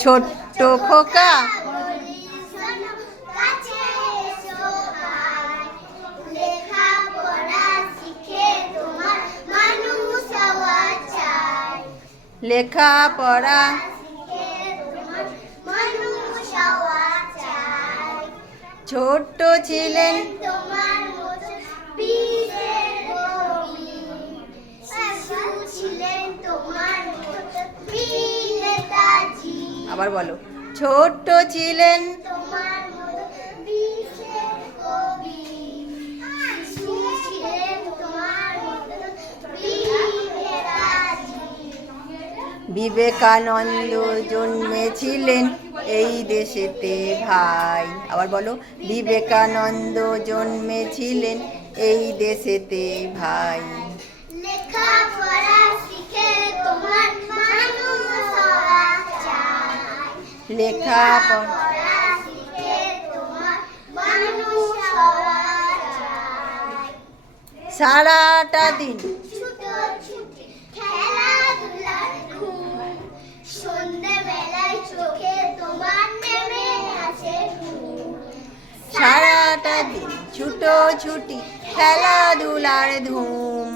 ছোট্ট খোকা লেখাপড়া ছোট্ট ছিলেন আবার বলো ছোট্ট ছিলেন বিবেকানন্দ জন্মেছিলেন এই দেশেতে ভাই। আবার বলো বিবেকানন্দ জন্মেছিলেন এই দেশেতে ভাই। লেখাপড়া সারাটা দিন সারাটা দিন ছুটোছুটি খেলাধুলার ধুম,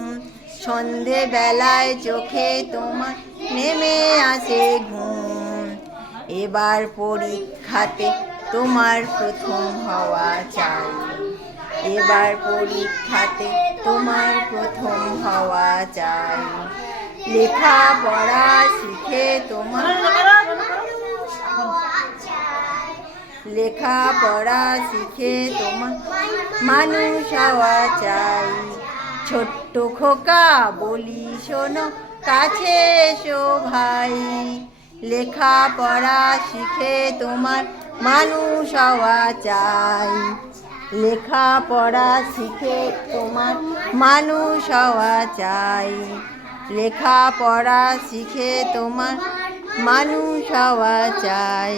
সন্ধেবেলায় চোখে তোমার নেমে আসে ঘুম। এবার পরীক্ষাতে তোমার প্রথম হওয়া চাই, এবার পরীক্ষাতে তোমার প্রথম হওয়া চাই। লেখাপড়া শিখে তোমার লেখাপড়া শিখে তোমার মানুষ হওয়া চাই। ছোট্ট খোকা বলি শোনো কাছে এসো ভাই, লেখাপড়া শিখে তোমার মানুষ হওয়া চাই। লেখাপড়া শিখে তোমার মানুষ হওয়া চাই, লেখাপড়া শিখে তোমার মানুষ হওয়া চাই।